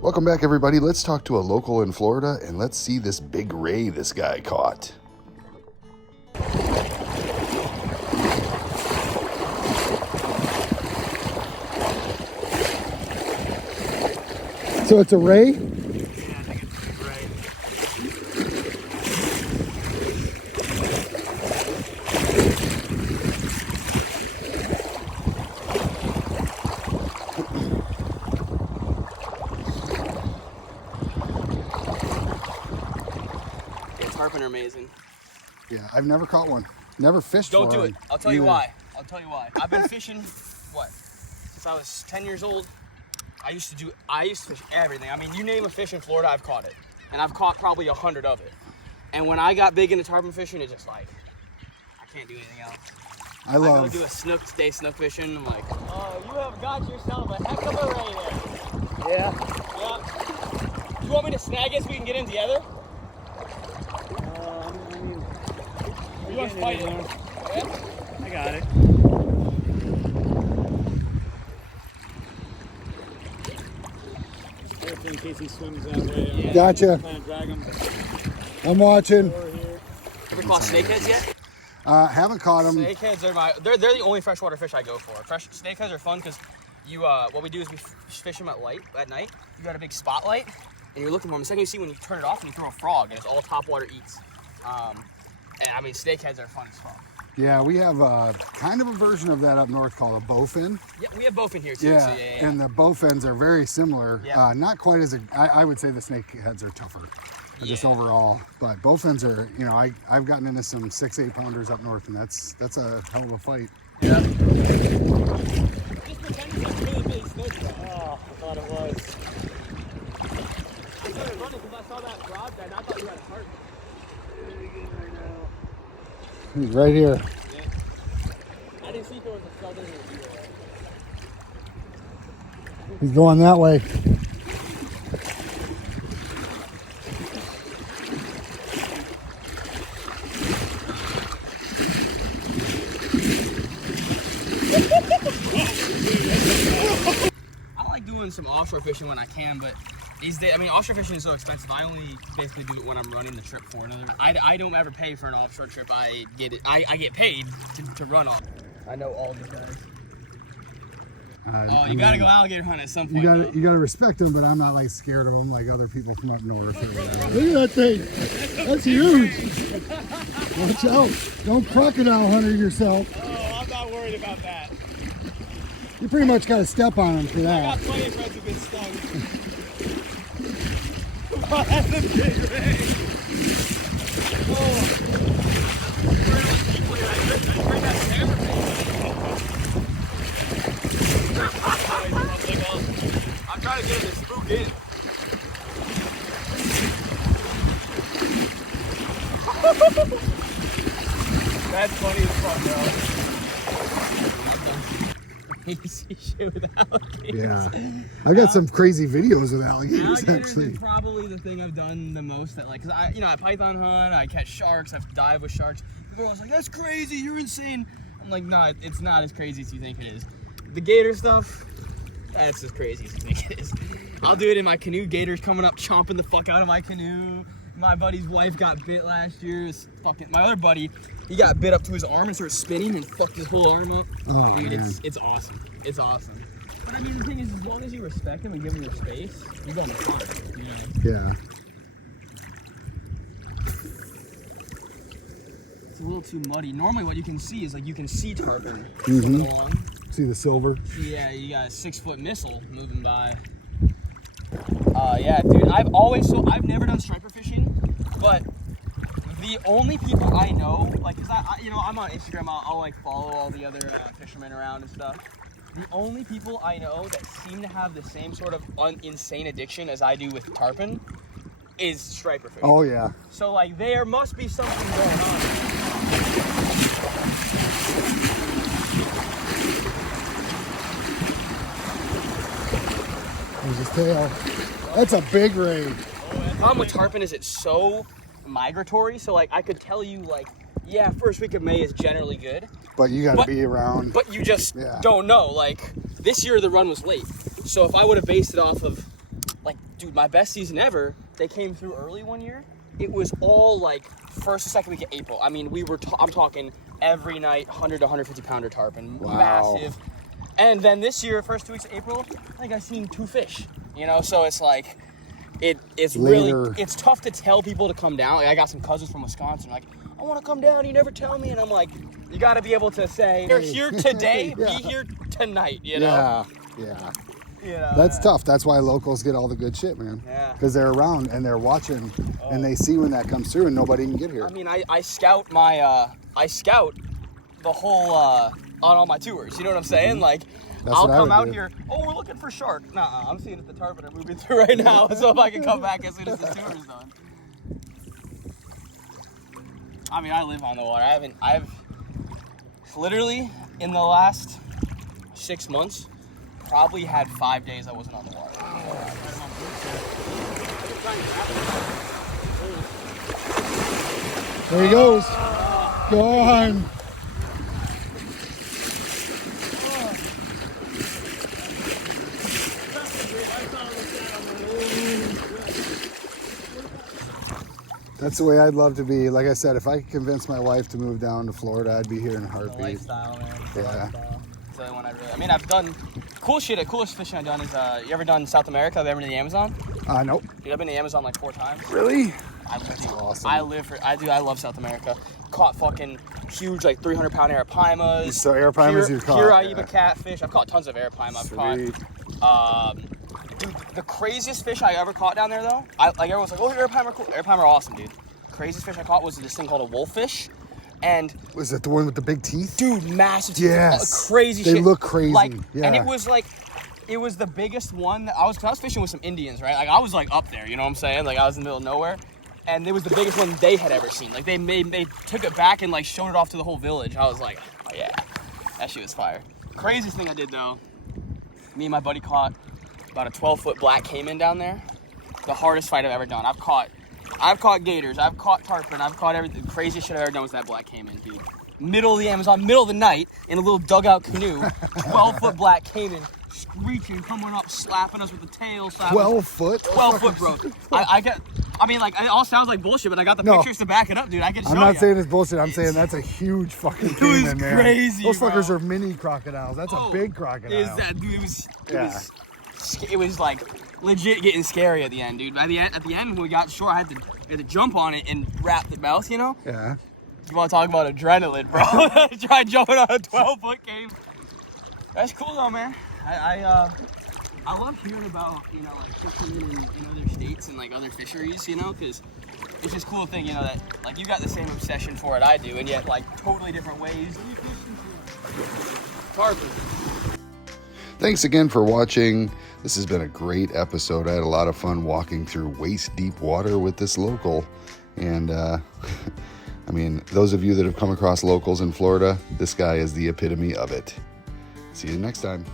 Welcome back, everybody. Let's talk to a local in Florida and let's see this big ray this guy caught. So it's a ray? Yeah, I think it's a big ray. Yeah, tarpon are amazing. Yeah, I've never caught one. Never fished Don't for do one it. I'll tell you either. why. I'll tell you why. I've been fishing, since I was 10 years old. I used to fish everything. I mean, you name a fish in Florida, I've caught it. And I've caught probably 100 of it. And when I got big into tarpon fishing, it's just like, I can't do anything else. I I go love. do a day snook fishing. I'm like, Oh, you have got yourself a heck of a ray there. yeah. Yeah. Do you want me to snag it so we can get in together? Or you want to fight it? I got it. In case he swims that way. Yeah. Gotcha. Trying to drag him I'm watching. over here. Ever caught snakeheads yet? Haven't caught them. Snakeheads are they're the only freshwater fish I go for. Snakeheads are fun because you what we do is we fish them at night. You got a big spotlight and you're looking for them. The second you see when you turn it off and you throw a frog and it's all topwater eats. And I mean snakeheads are fun as fuck. Yeah, we have kind of a version of that up north called a bowfin. Yeah, we have bowfin here too. Yeah, So yeah. and the bowfins are very similar. Yeah. Not quite as I would say the snakeheads are tougher, just Yeah. overall. But bowfins are, I've gotten into some 6-8 pounders up north, and that's a hell of a fight. Yeah. Just pretend it's a really big snake. Oh, I thought it was. I started running because I saw that broadhead and I thought you had a tarpon. He's right here. I didn't see if it was a southern or a He's going that way. I like doing some offshore fishing when I can, but these days, I mean, offshore fishing is so expensive. I only basically do it when I'm running the trip for another. I don't ever pay for an offshore trip. I get paid to run off. I know all these guys. You gotta go alligator hunt at some point. You gotta respect them, but I'm not like scared of them like other people from up north or whatever. Look at that thing. That's huge. Watch out. Don't crocodile hunter yourself. Oh, I'm not worried about that. You pretty much gotta step on them for I that. got plenty of friends who've been stung. Wow, that's a big ray. I'm trying to get this spook in. That's funny as fuck, bro. Crazy shit with alligators. Yeah. I got some crazy videos of alligators Alligators actually. is probably the thing I've done the most. That like, cause I python hunt, I catch sharks, I've dived with sharks. People are always like, "That's crazy, you're insane." I'm like, "Nah, it's not as crazy as you think it is." The gator stuff, that's as crazy as you think it is. I'll do it in my canoe. Gators coming up, chomping the fuck out of my canoe. My buddy's wife got bit last year. My other buddy, he got bit up to his arm and started spinning and fucked his whole arm up. Oh, Dude, man. it's awesome. It's awesome. But I mean, the thing is, as long as you respect them and give them their space, you're going to fine, you know? Yeah. It's a little too muddy. Normally what you can see is, like, you can see tarpon Mhm. swimming along. See the silver? Yeah, you got a 6-foot missile moving by. Yeah, dude, I've never done striper fishing, but the only people I know, like, cause I'm on Instagram, I'll like follow all the other fishermen around and stuff. The only people I know that seem to have the same sort of insane addiction as I do with tarpon is striper fishing. Oh yeah. So like, there must be something going on. There's his tail. That's a big ray. The problem with tarpon is it's so migratory. So like, I could tell you like, yeah, first week of May is generally good. But you gotta be around. But you just Yeah. don't know. Like, this year the run was late. So if I would have based it off of like dude, my best season ever, they came through early one year. It was all like first or second week of April. I mean, I'm talking every night, 100 to 150 pounder tarpon, Wow. massive. And then this year, first 2 weeks of April, I think I've seen 2 fish. You know, so it's like, it's Later. really, it's tough to tell people to come down. Like, I got some cousins from Wisconsin, like, I want to come down, you never tell me. And I'm like, you got to be able to say, you're here today, Yeah. be here tonight, you know? Yeah. You know, That's tough. That's why locals get all the good shit, man. Yeah. Because they're around and they're watching and they see when that comes through and nobody can get here. I mean, I scout I scout the whole, on all my tours, you know what I'm saying? Like, That's I'll what I come would out do. here, oh, we're looking for shark. Nah, I'm seeing if the tarpon are moving through right now, so if I can come back as soon as the tour is done. I mean, I live on the water. I've literally, in the last 6 months, probably had 5 days I wasn't on the water. There he goes. Go on. That's the way I'd love to be. Like I said, if I could convince my wife to move down to Florida, I'd be here in a The heartbeat. lifestyle, man. It's the Yeah. lifestyle. It's the only one I really. I mean, I've done cool shit. The coolest fishing I've done is you ever done South America? Have you ever been to the Amazon? Nope. Dude, I've been to the Amazon like 4 times. Really? That's awesome. I love South America. Caught fucking huge, like 300-pound arapimas. So arapimas you've caught, Pure yeah. Aiba catfish. I've caught tons of arapaima. I've Sweet. caught. Dude, the craziest fish I ever caught down there though. Like everyone's like, oh, arapaima are cool. Arapaima are awesome, dude. Craziest fish I caught was this thing called a wolffish, and Was it the one with the big teeth? dude, massive teeth. Yes. Crazy They shit. look crazy, Like, yeah. and it was the biggest one that I was fishing with some Indians, right? Like I was like up there, you know what I'm saying? Like I was in the middle of nowhere. And it was the biggest one they had ever seen. Like they took it back and like showed it off to the whole village. I was like, oh yeah, that shit was fire. Craziest thing I did though, me and my buddy caught about a 12-foot black caiman down there. The hardest fight I've ever done. I've caught gators, I've caught tarpon, I've caught everything. The craziest shit I've ever done was that black caiman, dude. Middle of the Amazon, middle of the night, in a little dugout canoe, 12-foot black caiman, screeching, coming up, slapping us with the tail. 12 foot? 12 foot, bro. I mean, like, it all sounds like bullshit, but I got the No. pictures to back it up, dude. I can show I'm not ya. saying it's bullshit. I'm saying that's a huge fucking was caiman, man. crazy, Those fuckers bro. are mini crocodiles. That's a big crocodile. Is that, dude, Yeah. it was like legit getting scary at the end, dude. At the end when we got shore, I had to jump on it and wrap the mouth, you know? Yeah. You want to talk about adrenaline, bro? Try jumping on a 12-foot cave. That's cool though, man. I love hearing about, you know, like fishing in other states and like other fisheries, you know, because it's just cool thing, you know, that like you got the same obsession for it I do, and yet like totally different ways. Tarpon. Thanks again for watching. This has been a great episode. I had a lot of fun walking through waist-deep water with this local. And, I mean, those of you that have come across locals in Florida, this guy is the epitome of it. See you next time.